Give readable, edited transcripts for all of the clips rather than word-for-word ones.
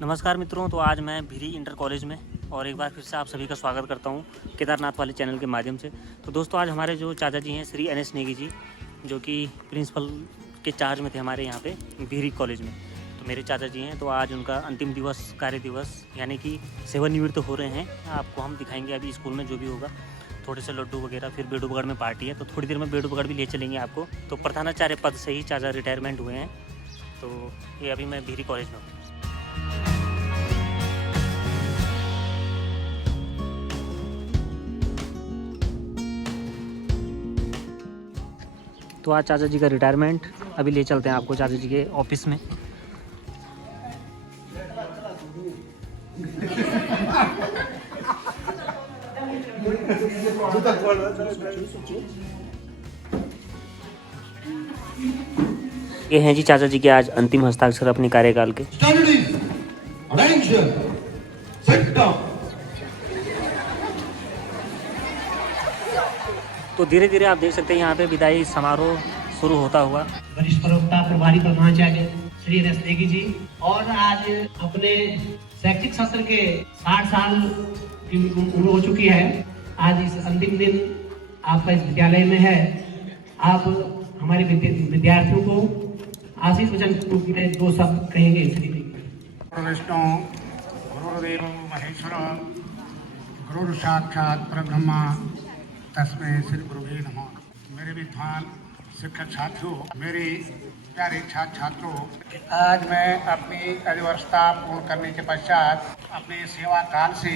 नमस्कार मित्रों, तो आज मैं भिरी इंटर कॉलेज में और एक बार फिर से आप सभी का स्वागत करता हूं केदारनाथ वाले चैनल के माध्यम से। तो दोस्तों, आज हमारे जो चाचा जी हैं श्री NS नेगी जी, जो कि प्रिंसिपल के चार्ज में थे हमारे यहाँ पे भिरी कॉलेज में, तो मेरे चाचा जी हैं। तो आज उनका अंतिम दिवस, कार्य दिवस, यानी कि सेवानिवृत्त हो रहे हैं। आपको हम दिखाएंगे अभी स्कूल में जो भी होगा, थोड़े से लड्डू वगैरह, फिर बेडू बगड़ में पार्टी है, तो थोड़ी देर में बेडू बगड़ भी ले चलेंगे आपको। तो प्रधानाचार्य पद से ही चाचा रिटायरमेंट हुए हैं। तो ये अभी मैं भिरी कॉलेज में हूँ। तो आज चाचा जी का रिटायरमेंट, अभी ले चलते हैं आपको चाचा जी के ऑफिस में। ये हैं जी चाचा जी के आज अंतिम हस्ताक्षर अपने कार्यकाल के। तो धीरे धीरे आप देख सकते हैं यहाँ पे विदाई समारोह शुरू होता हुआ। वरिष्ठ प्रवक्ता प्रभारी प्रधानाचार्य श्री NS नेगी जी, और आज अपने शैक्षिक सत्र के 60 साल की उम्र हो चुकी है। आज इस अंतिम दिन आपका इस विद्यालय में है। आप हमारे विद्यार्थियों को आशीष वचन रूप में 2 शब्द कहेंगे। श्री विष्णु गुरुदेव महेश्वर गुरु साक्षात परब्रह्मा तस्मै श्री गुरुवे नमः। मेरे विद्वान शिक्षक साथियों, मेरे प्यारे छात्र छात्रों, आज मैं अपनी अधिवर्षता पूर्ण करने के पश्चात अपने सेवा काल से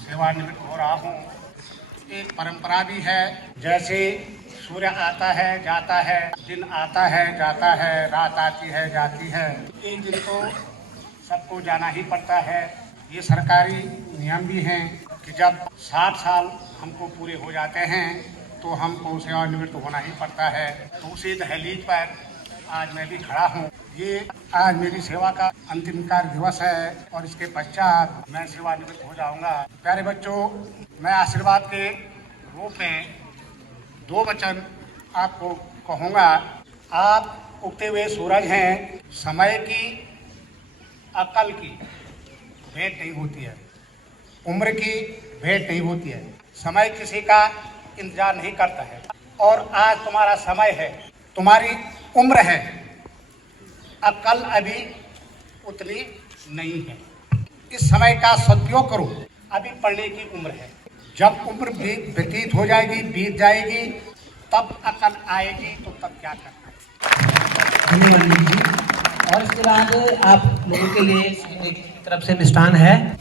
सेवानिवृत्त हो रहा हूँ। एक परंपरा भी है, जैसे सूर्य आता है जाता है, दिन आता है जाता है, रात आती है जाती है, एक दिन तो सबको जाना ही पड़ता है। ये सरकारी नियम भी हैं कि जब 60 साल हमको पूरे हो जाते हैं तो हमको सेवानिवृत्त होना ही पड़ता है। तो उसी दहलीज पर आज मैं भी खड़ा हूँ। ये आज मेरी सेवा का अंतिम कार्य दिवस है और इसके पश्चात मैं सेवानिवृत्त हो जाऊंगा। प्यारे बच्चों, मैं आशीर्वाद के रूप में 2 वचन आपको कहूँगा। आप उगते हुए सूरज हैं। समय की, अकल की भेंट नहीं होती है, उम्र की भेंट नहीं होती है। समय किसी का इंतजार नहीं करता है। और आज तुम्हारा समय है, तुम्हारी उम्र है, अकल अभी उतनी नहीं है। इस समय का सदुपयोग करो। अभी पढ़ने की उम्र है। जब उम्र व्यतीत हो जाएगी, बीत जाएगी, तब अकल आएगी, तो तब क्या करना है। धन्यवाद जी। और इसके बाद आप लोगों के लिए एक तरफ से मिष्ठान है।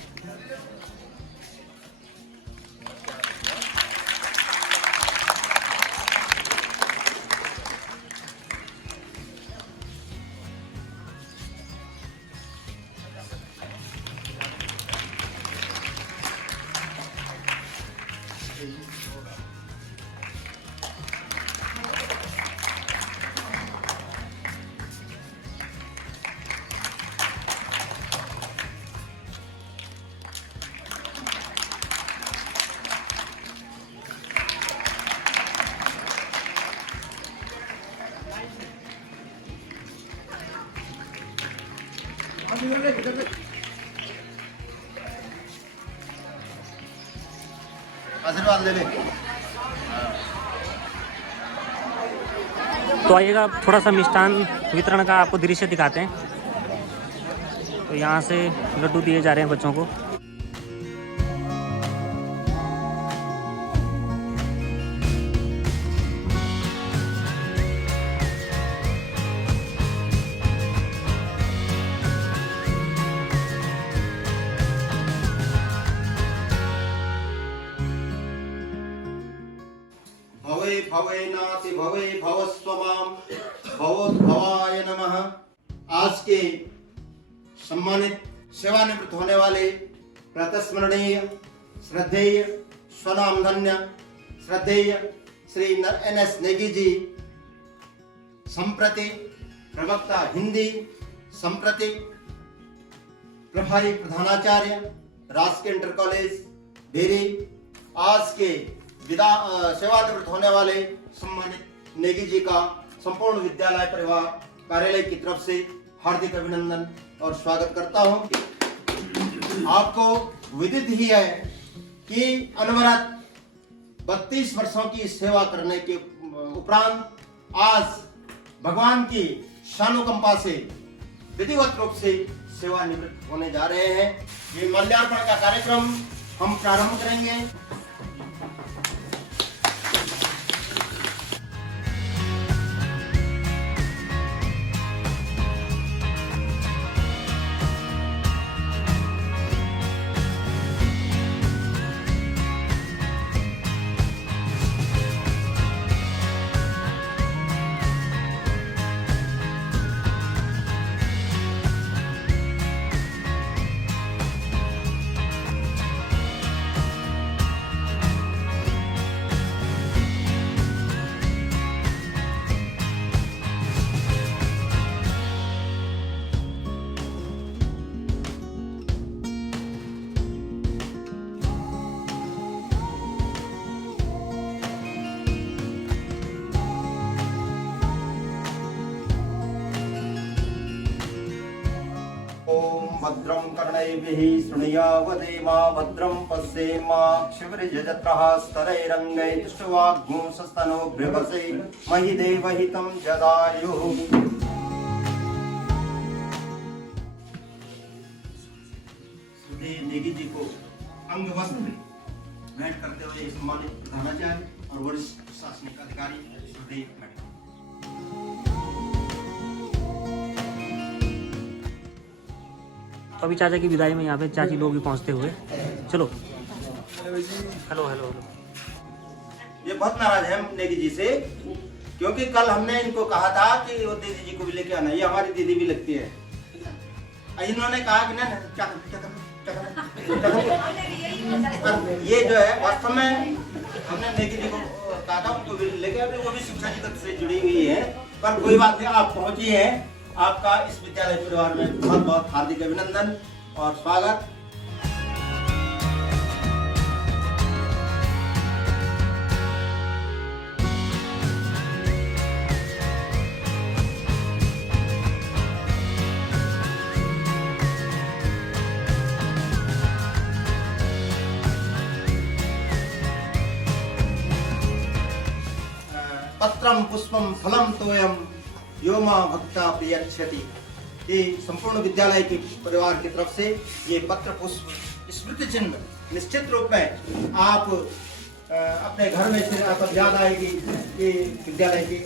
आशीर्वाद ले ले। तो आइएगा, थोड़ा सा मिष्ठान वितरण का आपको दृश्य दिखाते हैं। तो यहाँ से लड्डू दिए जा रहे हैं बच्चों को। भवे भवे नाति भवे भवस्वमाम भवोद्भवाय नमः। आज के सम्मानित सेवानिवृत्त होने वाले प्रातस्मरणीय श्रद्धेय स्वनामधन्य श्रद्धेय श्री NS नेगी जी, संप्रति प्रवक्ता हिंदी, संप्रति प्रभारी प्रधानाचार्य राजकीय इंटर कॉलेज भिरी, आज के सेवानिवृत्त होने वाले सम्मानित नेगी जी का संपूर्ण विद्यालय परिवार कार्यालय की तरफ से हार्दिक अभिनंदन, और स्वागत करता हूं। आपको विदित ही है कि अनवरत 32 वर्षों की सेवा करने के उपरांत आज भगवान की शानुकंपा से विधिवत रूप से सेवानिवृत्त होने जा रहे हैं। ये माल्यार्पण का कार्यक्रम हम प्रारंभ करेंगे। भद्रं कर्णैभिः शृणुयावदेमा भद्रं पश्येमाक्षभिर्यजत्रः स्तरैरङ्गैस्तुष्टुवाग्मुंसस्तनो बृहसे महि देवहितं जदायुः। सुदेव नेगी जी को अंग वस्त्र भेंट करते हुए सम्मानित प्रधानाचार्य और वरिष्ठ प्रशासनिक अधिकारी सुदेव मैडम। तो अभी चाचा की विदाई में यहाँ पे चाची लोग भी पहुँचते हुए। चलो हेलो हेलो हेलो। ये बहुत नाराज है नेगी जी से, क्योंकि कल हमने इनको कहा था कि वो दीदी जी को भी लेके आना। ये हमारी दीदी भी लगती है। इन्होंने कहा कि नहीं ये जो है वास्तव में हमने नेगी जी को कहा था उनको भी लेके, वो भी शिक्षा जगत से जुड़ी हुई है। पर कोई बात नहीं, आप पहुंची है। आपका इस विद्यालय परिवार में बहुत बहुत हार्दिक अभिनंदन और स्वागत। पत्रम पुष्पम फलम तोयम यो मां भक्ता प्रियच्छति। ये संपूर्ण विद्यालय के परिवार की तरफ से ये पत्र पुष्प स्मृति चिन्ह निश्चित रूप में आप अपने घर में से आपको याद आएगी। ये विद्यालय के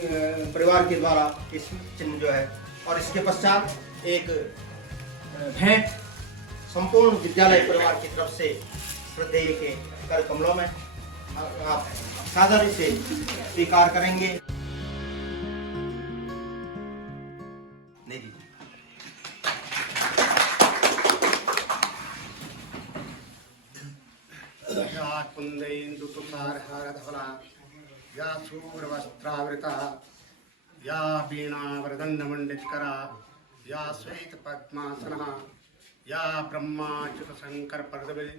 परिवार के द्वारा ये स्मृति चिन्ह जो है, और इसके पश्चात एक भेंट संपूर्ण विद्यालय परिवार की तरफ से श्रद्धेय के कर कमलों में आप सादर से स्वीकार करेंगे। या कुन्दैन्दुतुषारहारधवला या शुभ्रवस्त्रावृता या वीणावरदण्डमण्डितकरा या श्वेतपद्मासना या ब्रह्माच्युतशङ्करपदवी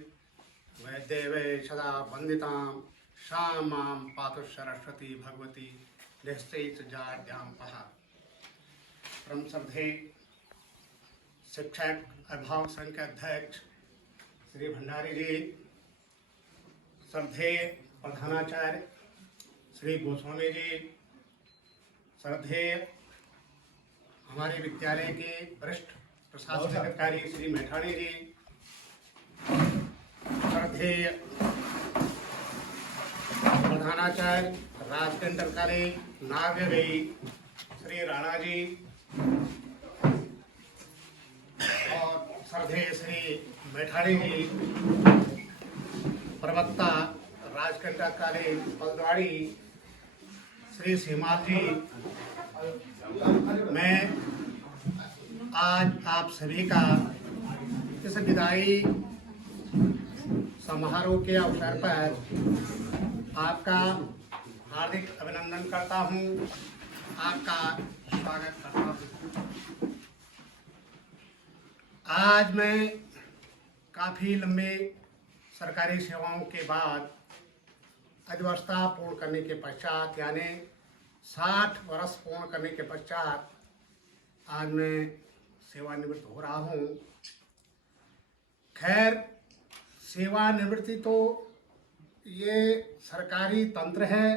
वैदेवे सदा वन्दितां सा मां पातु सरस्वती भगवती निश्चैतजाड्यां पहा। परम श्रद्धेय शिक्षक अभिभावक संघ के अध्यक्ष श्री भंडारी जी, श्रद्धेय प्रधानाचार्य श्री गोस्वामी जी, श्रद्धेय हमारे विद्यालय के वरिष्ठ प्रशासनिक अधिकारी श्री मैठाणी जी, श्रद्धेय प्रधानाचार्य राजकेंद्र कॉलेज नागरी श्री राणा जी, और श्रद्धेय श्री मैठाणी जी, प्रवक्ता राजकेंद्र कॉलेज पलद्वाड़ी श्री सीमाल जी। मैं आज आप सभी का इस विदाई समारोह के अवसर पर आपका हार्दिक अभिनंदन करता हूं, आपका स्वागत करता हूं। आज मैं काफ़ी लंबे सरकारी सेवाओं के बाद अध्यवस्था पूर्ण करने के पश्चात, यानी 60 वर्ष पूर्ण करने के पश्चात आज मैं सेवानिवृत्त हो रहा हूँ। खैर, सेवानिवृत्ति तो ये सरकारी तंत्र है,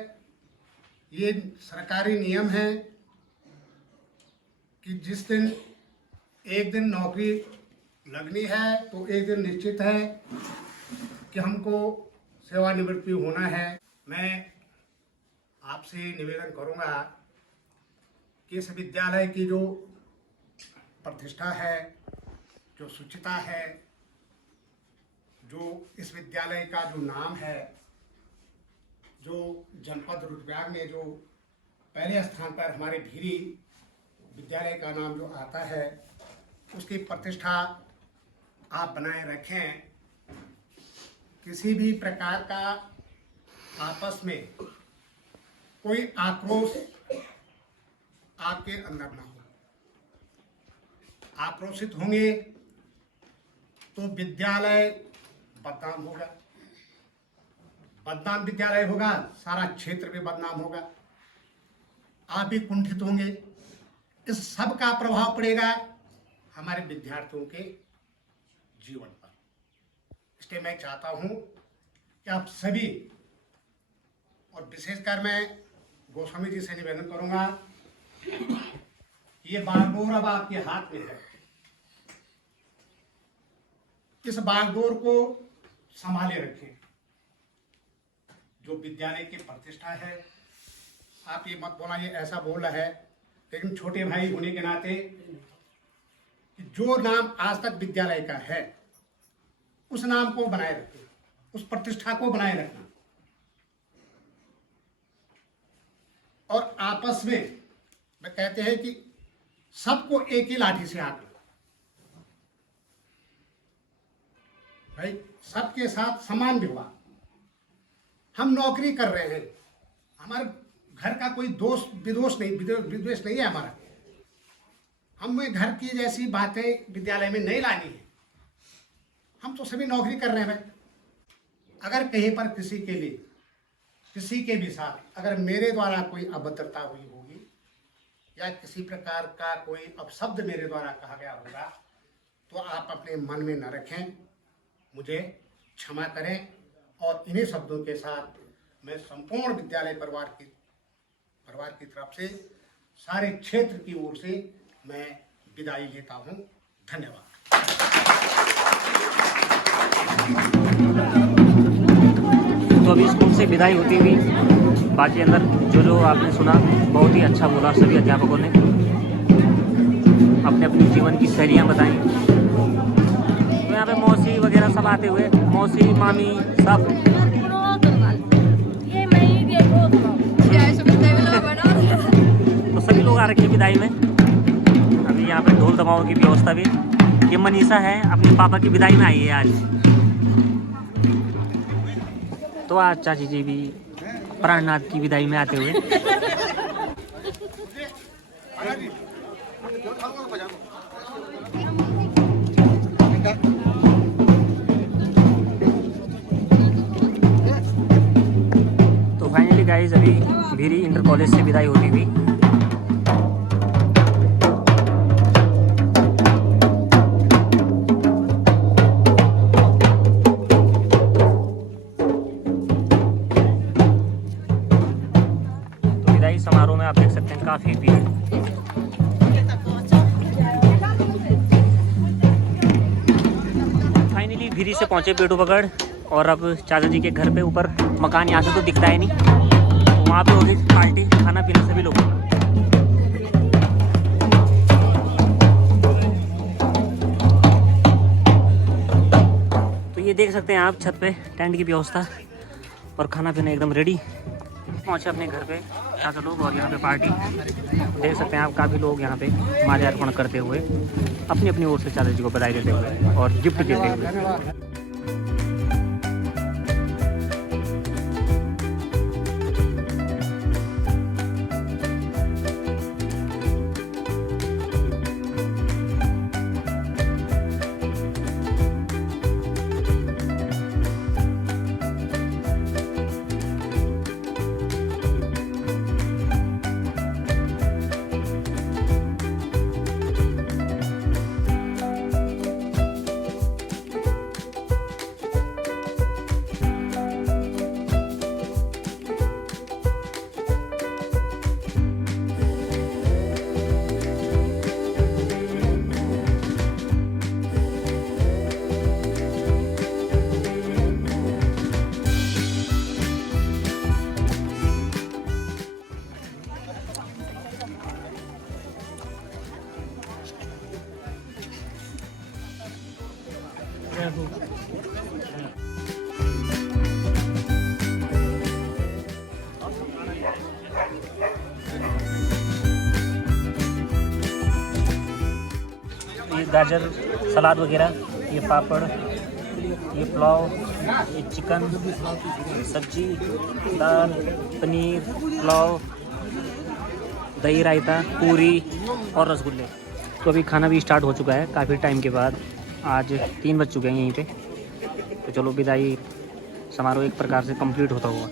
ये सरकारी नियम है कि जिस दिन एक दिन नौकरी लगनी है तो एक दिन निश्चित है कि हमको सेवानिवृत्ति होना है। मैं आपसे निवेदन करूंगा कि इस विद्यालय की जो प्रतिष्ठा है, जो शुचिता है, जो इस विद्यालय का जो नाम है, जो जनपद रुद्रप्रयाग में जो पहले स्थान पर हमारे भीरी विद्यालय का नाम जो आता है, उसकी प्रतिष्ठा आप बनाए रखें। किसी भी प्रकार का आपस में कोई आक्रोश आपके अंदर ना हो। आक्रोशित होंगे तो विद्यालय बदनाम होगा, बदनाम विद्यालय होगा, सारा क्षेत्र भी बदनाम होगा, आप भी कुंठित होंगे। इस सब का प्रभाव पड़ेगा हमारे विद्यार्थियों के जीवन पर। इसलिए मैं चाहता हूं कि आप सभी, और विशेषकर मैं गोस्वामी जी से निवेदन करूंगा, ये बागडोर अब आपके हाथ में है। इस बागडोर को संभाले रखें। जो विद्यालय की प्रतिष्ठा है, आप ये मत बोला ये ऐसा बोल रहा है, लेकिन छोटे भाई होने के नाते जो नाम आज तक विद्यालय का है उस नाम को बनाए रखना, उस प्रतिष्ठा को बनाए रखना, और आपस में मैं कहते हैं कि सबको एक ही लाठी से हाथ लगाओ भाई, सबके साथ समान व्यवहार। हम नौकरी कर रहे हैं, हमारे घर का कोई दोष विद्वेष नहीं है हमारा। हमें घर की जैसी बातें विद्यालय में नहीं लानी है। हम तो सभी नौकरी कर रहे हैं भाई। अगर कहीं पर किसी के लिए, किसी के भी साथ अगर मेरे द्वारा कोई अभद्रता हुई होगी या किसी प्रकार का कोई अपशब्द मेरे द्वारा कहा गया होगा, तो आप अपने मन में न रखें, मुझे क्षमा करें। और इन्हीं शब्दों के साथ मैं संपूर्ण विद्यालय परिवार की तरफ से, सारे क्षेत्र की ओर से मैं विदाई लेता हूं। धन्यवाद। तो अभी स्कूल से विदाई होती हुई, बाकी अंदर जो आपने सुना बहुत ही अच्छा बोला। सभी अध्यापकों ने अपने अपनी जीवन की शैलियाँ बताई। तो यहाँ पे मौसी वगैरह सब आते हुए, मौसी मामी सब तो सभी लोग आ रखे हैं विदाई में। अभी यहाँ पे ढोल दमाओं की व्यवस्था भी। ये मनीषा है, अपने पापा की विदाई में आई है आज। तो आज चाची जी भी प्राणनाथ की विदाई में आते हुए। तो फाइनली गाइस अभी भीरी इंटर कॉलेज से विदाई होती हुई। तो विदाई समारोह में आप देख सकते हैं काफी भीड़। फाइनली भीरी से पहुंचे पेटू पकड़, और अब चाचा जी के घर पे ऊपर मकान यहाँ से तो दिखता है नहीं, तो वहाँ पे होगी पार्टी, खाना पीना सभी लोगों का। तो ये देख सकते हैं आप छत पे टेंट की व्यवस्था और खाना पीना एकदम रेडी। पहुँचे अपने घर पे चाचा लोग, और यहाँ पे पार्टी देख सकते हैं आप। काफ़ी लोग यहाँ पे माल्यार्पण करते हुए, अपनी अपनी ओर से चाचा जी को बधाई देते हुए और गिफ्ट देते हुए। ये गाजर सलाद वगैरह, ये पापड़, ये पुलाव, ये चिकन सब्जी, दाल, पनीर, पुलाव, दही रायता, पूरी और रसगुल्ले। तो अभी खाना भी स्टार्ट हो चुका है काफ़ी टाइम के बाद। आज 3 बज चुके हैं यहीं पे। तो चलो विदाई समारोह एक प्रकार से कंप्लीट होता हुआ।